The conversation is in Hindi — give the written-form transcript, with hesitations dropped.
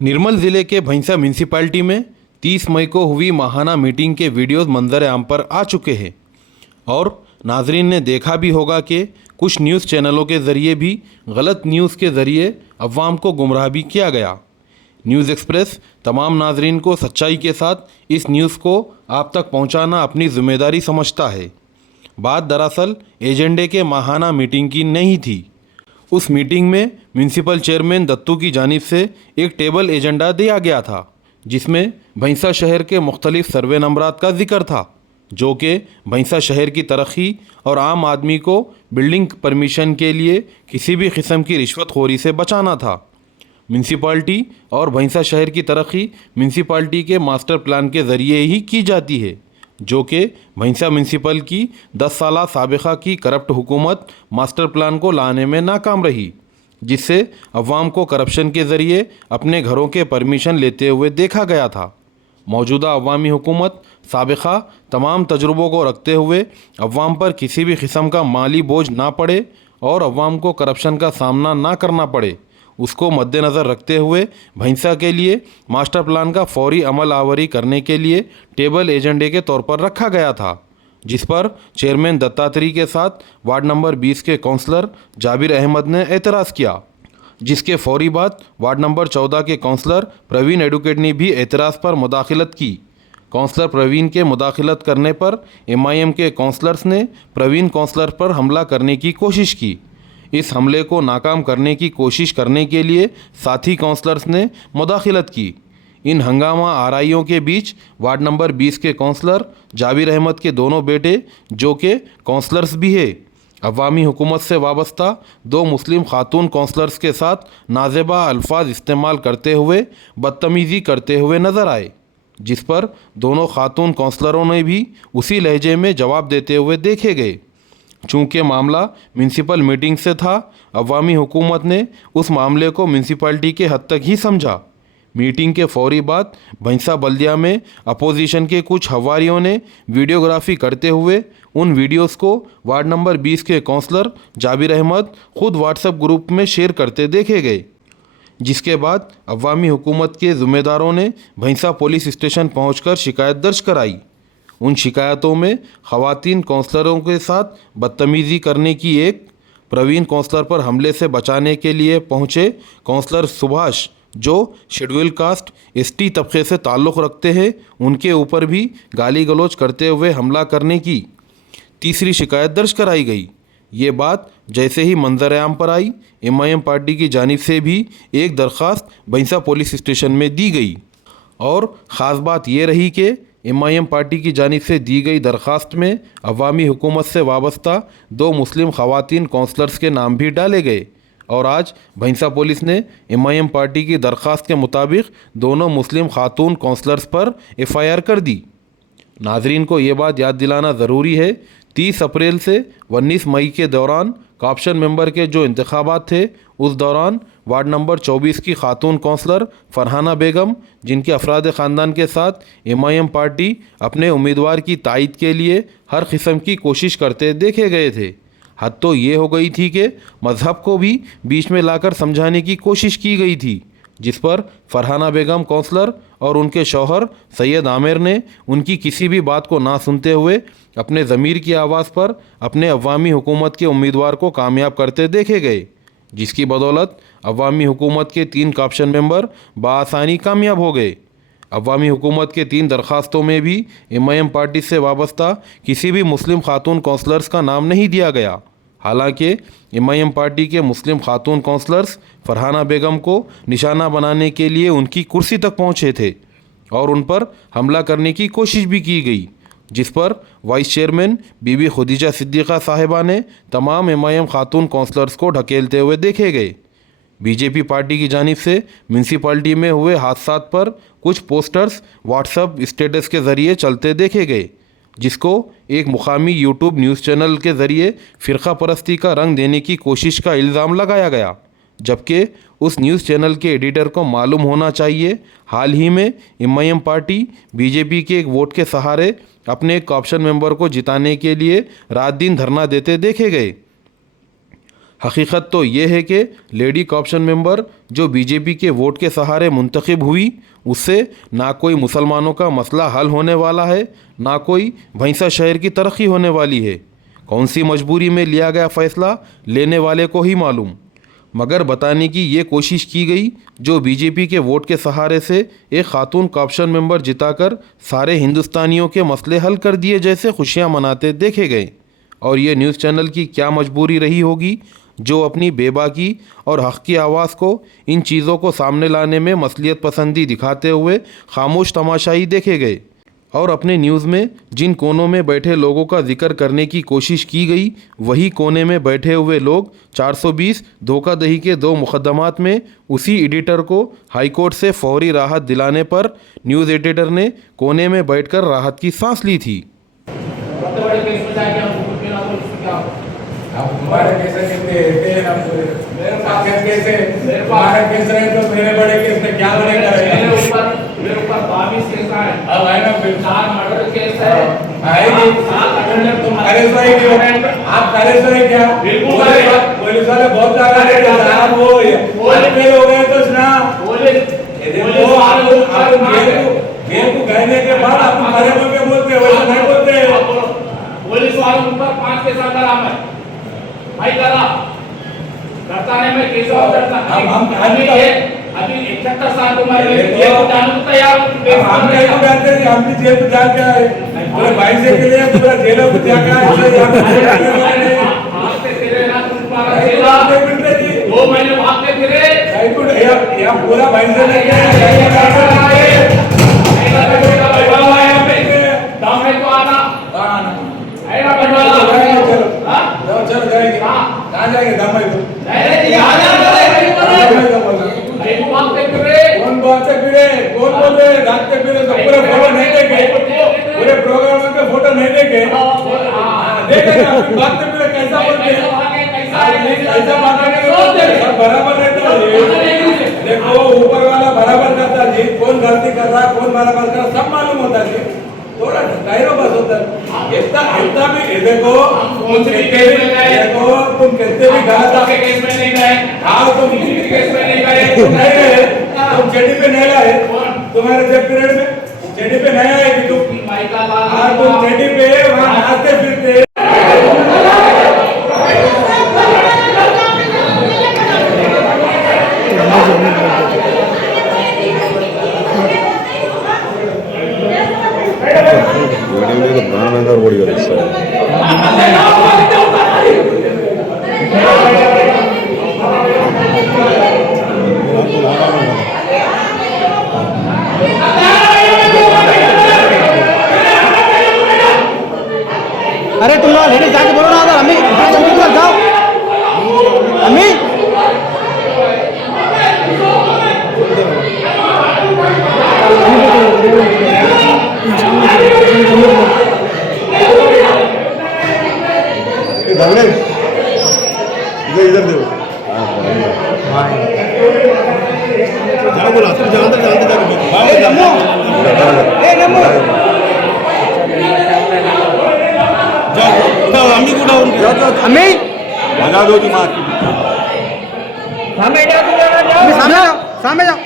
निर्मल ज़िले के भैंसा म्यूनसिपैलिटी में 30 मई को हुई माहाना मीटिंग के वीडियोस मंजर आम पर आ चुके हैं और नाजरीन ने देखा भी होगा कि कुछ न्यूज़ चैनलों के ज़रिए भी गलत न्यूज़ के ज़रिए अवाम को गुमराह भी किया गया। न्यूज़ एक्सप्रेस तमाम नाजरीन को सच्चाई के साथ इस न्यूज़ को आप तक पहुंचाना अपनी ज़िम्मेदारी समझता है। बात दरअसल एजेंडे के माहाना मीटिंग की नहीं थी। उस मीटिंग में म्यूनसिपल चेयरमैन दत्तू की जानिब से एक टेबल एजेंडा दिया गया था जिसमें भैंसा शहर के मुख्तलिफ सर्वे नंबरात का जिक्र था, जो कि भैंसा शहर की तरक्की और आम आदमी को बिल्डिंग परमिशन के लिए किसी भी किस्म की रिश्वतखोरी से बचाना था। म्यूनसिपाल्टी और भैंसा शहर की तरक्की म्यूनसिपाल्टी के मास्टर प्लान के ज़रिए ही की जाती है, जो कि भैंसा म्यूनसिपल की 10 साला साबिक़ा की करप्ट हुकूमत मास्टर प्लान को लाने में नाकाम रही, जिससे अवाम को करप्शन के ज़रिए अपने घरों के परमिशन लेते हुए देखा गया था। मौजूदा अवामी हुकूमत साबिक़ा तमाम तजुर्बों को रखते हुए अवाम पर किसी भी किस्म का माली बोझ ना पड़े और अवाम को करप्शन का सामना ना करना पड़े, उसको मद्देनज़र रखते हुए भैंसा के लिए मास्टर प्लान का फौरी अमल आवरी करने के लिए टेबल एजेंडे के तौर पर रखा गया था, जिस पर चेयरमैन दत्तात्रेय के साथ वार्ड नंबर 20 के काउंसलर जाबिर अहमद ने एतराज़ किया, जिसके फौरी बाद वार्ड नंबर 14 के काउंसलर प्रवीण एडवोकेट ने भी एतराज़ पर मुदाखलत की। काउंसलर प्रवीण के मुदाखलत करने पर MIM के काउंसलर्स ने प्रवीण काउंसलर पर हमला करने की कोशिश की। इस हमले को नाकाम करने की कोशिश करने के लिए साथी काउंसलर्स ने मुदाखलत की। इन हंगामा आराइयों के बीच वार्ड नंबर 20 के काउंसलर जाबिर अहमद के दोनों बेटे, जो कि काउंसलर्स भी है, अवामी हुकूमत से वाबस्ता 2 मुस्लिम खातून काउंसलर्स के साथ नाजेबा अल्फाज इस्तेमाल करते हुए बदतमीज़ी करते हुए नज़र आए, जिस पर दोनों खातून काउंसलरों ने भी उसी लहजे में जवाब देते हुए देखे गए। चूँकि मामला म्यूनसिपल मीटिंग से था, अवामी हुकूमत ने उस मामले को म्यूनसिपैलिटी के हद तक ही समझा। मीटिंग के फौरी बाद भैंसा बल्दिया में अपोजिशन के कुछ हवारियों ने वीडियोग्राफी करते हुए उन वीडियोस को वार्ड नंबर 20 के काउंसलर जाबिर अहमद खुद व्हाट्सएप ग्रुप में शेयर करते देखे गए, जिसके बाद अवामी हुकूमत के ज़िम्मेदारों ने भैंसा पुलिस स्टेशन पहुंचकर शिकायत दर्ज कराई। उन शिकायतों में ख़वातीन काउंसलरों के साथ बदतमीज़ी करने की एक, प्रवीण काउंसलर पर हमले से बचाने के लिए पहुंचे काउंसलर सुभाष, जो शेड्यूल कास्ट ST तबके से ताल्लुक़ रखते हैं, उनके ऊपर भी गाली गलौज करते हुए हमला करने की तीसरी शिकायत दर्ज कराई गई। ये बात जैसे ही मंजर आम पर आई, MIM पार्टी की जानिब से भी एक दरख्वास्त भैंसा पुलिस स्टेशन में दी गई और ख़ास बात ये रही कि MIM पार्टी की जानिब से दी गई दरख्वास्त में अवामी हुकूमत से वाबस्ता 2 मुस्लिम ख़वातीन काउंसलर्स के नाम भी डाले गए और आज भैंसा पुलिस ने MIM पार्टी की दरख्वास्त के मुताबिक दोनों मुस्लिम खातून काउंसलर्स पर FIR कर दी। नाजरीन को ये बात याद दिलाना ज़रूरी है, 30 अप्रैल से 19 मई के दौरान काप्शन मेंबर के जो इंतखाबात थे, उस दौरान वार्ड नंबर 24 की खातून काउंसलर फरहाना बेगम, जिनके अफराद ख़ानदान के साथ MIM पार्टी अपने उम्मीदवार की तायद के लिए हर किस्म की कोशिश करते देखे गए थे। हद तो ये हो गई थी कि मज़हब को भी बीच में लाकर समझाने की कोशिश की गई थी, जिस पर फरहाना बेगम काउंसलर और उनके शौहर सैयद आमिर ने उनकी किसी भी बात को ना सुनते हुए अपने ज़मीर की आवाज़ पर अपने अवामी हुकूमत के उम्मीदवार को कामयाब करते देखे गए, जिसकी बदौलत अवामी हुकूमत के 3 काप्शन मेंबर बआसानी कामयाब हो गए। अवामी हुकूमत के 3 दरख्वास्तों में भी MIM पार्टी से वाबस्ता किसी भी मुस्लिम खातून काउंसलर्स का नाम नहीं दिया गया। हालांकि MIM पार्टी के मुस्लिम खातून काउंसलर्स फरहाना बेगम को निशाना बनाने के लिए उनकी कुर्सी तक पहुंचे थे और उन पर हमला करने की कोशिश भी की गई, जिस पर वाइस चेयरमैन बीबी खुदीजा सिद्दीक़ा साहिबा ने तमाम MIM खातून काउंसलर्स को ढकेलते हुए देखे गए। BJP पार्टी की जानिब से म्यूनसिपाल्टी में हुए हादसात पर कुछ पोस्टर्स व्हाट्सएप स्टेटस के ज़रिए चलते देखे गए, जिसको एक मुकामी YouTube न्यूज़ चैनल के ज़रिए फ़िरका परस्ती का रंग देने की कोशिश का इल्ज़ाम लगाया गया, जबकि उस न्यूज़ चैनल के एडिटर को मालूम होना चाहिए हाल ही में MIM पार्टी BJP के एक वोट के सहारे अपने एक काप्शन मेंबर को जिताने के लिए रात दिन धरना देते देखे गए। हकीकत तो ये है कि लेडी कॉर्पोरेशन मेंबर जो बीजेपी के वोट के सहारे मुंतखब हुई, उससे ना कोई मुसलमानों का मसला हल होने वाला है, ना कोई भैंसा शहर की तरक्की होने वाली है। कौन सी मजबूरी में लिया गया फ़ैसला लेने वाले को ही मालूम, मगर बताने की ये कोशिश की गई जो बीजेपी के वोट के सहारे से एक खातून कॉर्पोरेशन मेंबर जिताकर सारे हिंदुस्तानियों के मसले हल कर दिए जैसे खुशियां मनाते देखे गए। और ये न्यूज़ चैनल की क्या मजबूरी रही होगी जो अपनी बेबाकी और हक़ की आवाज़ को इन चीज़ों को सामने लाने में मसलियत पसंदी दिखाते हुए खामोश तमाशाई देखे गए। और अपने न्यूज़ में जिन कोनों में बैठे लोगों का जिक्र करने की कोशिश की गई, वही कोने में बैठे हुए लोग 420 धोखाधड़ी के 2 मुकदमात में उसी एडिटर को हाईकोर्ट से फौरी राहत दिलाने पर न्यूज़ एडिटर ने कोने में बैठकर राहत की सांस ली थी। हमारे केस हमारे केस है तो मेरे बड़े केस में क्या बनेगा? मेरे ऊपर 22 केस है। अब है ना, 4 मर्डर केस है। तुम करेसवाई क्यों? आप करेसवाई क्या? बिल्कुल पुलिस वाले बहुत ज्यादा रेट साहब वो फेल हो गए तो सुना वो आप गेम को कहने के बाद आप खड़े होकर बोलते हो, वैसे नहीं बोलते। पुलिस वालों ऊपर 5 केस बराबर भाई करा करता नहीं, मैं केस और करता अभी 71 साल तुम्हारे ये तो जानू तैयार हम कहीं को जानते हैं, हम भी जेल में जा के आए पूरे 22 के लिए पूरा जेलों में जा के आए। भागते फिरे ना तुम्हारा जेला 2 महीने भागते फिरे या पूरा 22 से लेके दाम है तो आना आएगा चलो जाएंगे। कहाँ जाएंगे? दामाई तो कौन बात फिरे कौन बोल रहे भागते फिरे तो पूरे फोटो नहीं देखे, पूरे प्रोग्राम में फोटो नहीं देखे देखेगा भागते फिरे कैसा बोलते ऐसा बात बराबर रहता है। देखो ऊपर वाला बराबर करता जी, कौन गलती कर रहा कौन बराबर कर रहा सब मालूम होता जी, थोड़ा टाइरो बस होता है। इतना भी देखो तुम कहते भी गलत के केस में नहीं गए। हाँ तुम केस में नहीं गए। तुम जेडी पे नहीं आए, तुम्हारे जब पीरियड में जेडी पे नहीं आए कि तुम हाँ तुम जेडी पे वहाँ नाचते फिरते अरे तुम लोग लेडीज जाके बोलो ना, अम्मी जाओ अम्मी। इधर दो जाओ बोला जानते जाओ अम्मी को डाउन अम्मी भगा दो जी मार सामने जाओ, सामने जाओ।